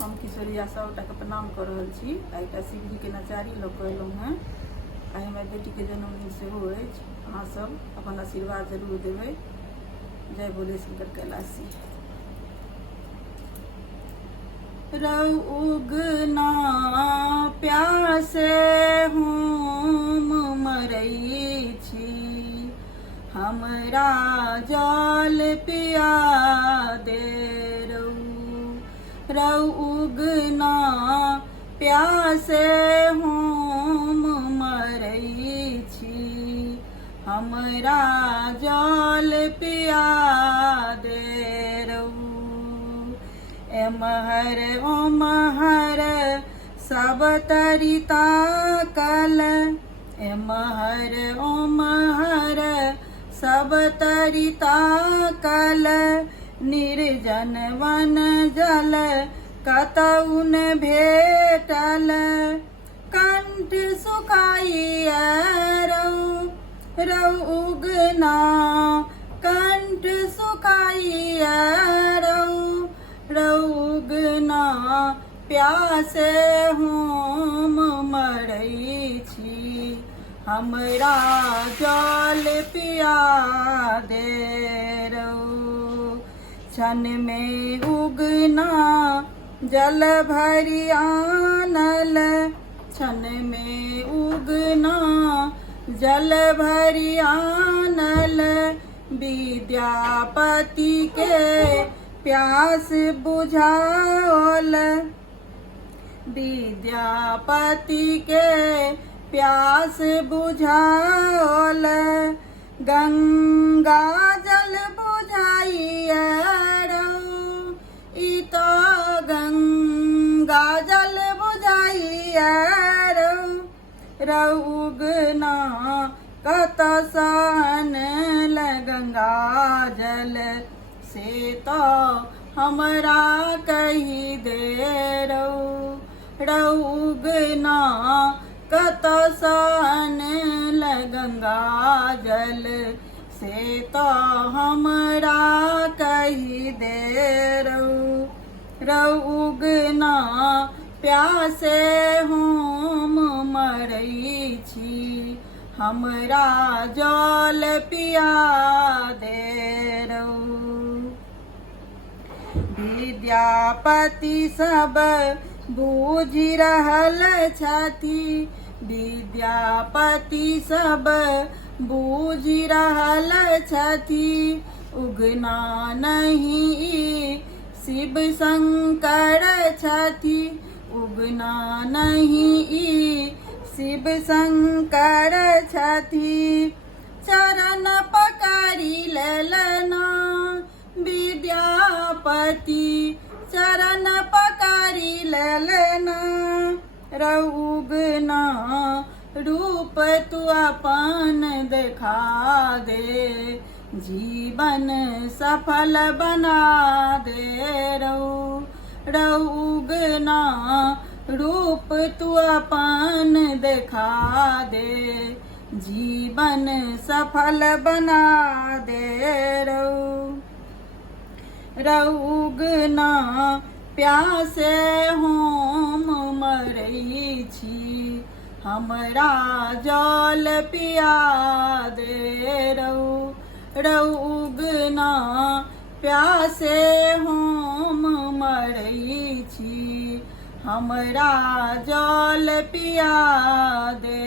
हम किशोरिया सबटा के प्रणाम कर रहल छी। एकटा शिव जी के नचारी लऽ कऽ एलहुँ हेँ। आइ हमर बेटी के जन्मदिन सेहो अछि। अहाँ सब अपन आशीर्वाद जरूर देबै। जय बोले शंकर कैलाशी। रउगना प्यासे हम मरई छी, हमरा जल पिया दे रउगना प्यासे हम मरई छी, हमरा जल पिया दे एमहर ओमहर सब तरिता कल, एमहर ओमहर सब तरिता कल, निर्जन वन जल कतौ न भेटल, कंठ सुखाइए रउगना कंठ सुखाइए रउगना प्यासे हम मरई छी, हमरा जल पिया दे क्षण में उगना जल भरी आनल, क्षण में उगना जल भरी आनल, विद्यापति के प्यास बुझाओल, विद्यापति के प्यास बुझाओल, गंगा जल बुझाइए ई तो गंगा जल बुझाइए रउगना कत सन गंगा जल से तो हमरा कही दे रउगना कत सन गंगा जल से तो हमरा कही दे रउगना प्यासे हम मरई छी, हमरा जल पिया दे विद्यापति सब बूझ रहल छथि, विद्यापति सब बूझ रहल छथि, उगना नहीं शिव शंकर छथि, उगना नहीं शिव शंकर छथि, चरण पकड़ी लेलना विद्यापति, चरण पकड़ी लेलना रउगना रूप तू अपन देखा दे, जीवन सफल बना दे रउगना रूप तू अपन देखा दे, जीवन सफल बना दे रउगना प्यासे हम मरई छी, हमरा जल पिया दे रउगना प्यासे हम मरई छी, हमरा जल पिया दे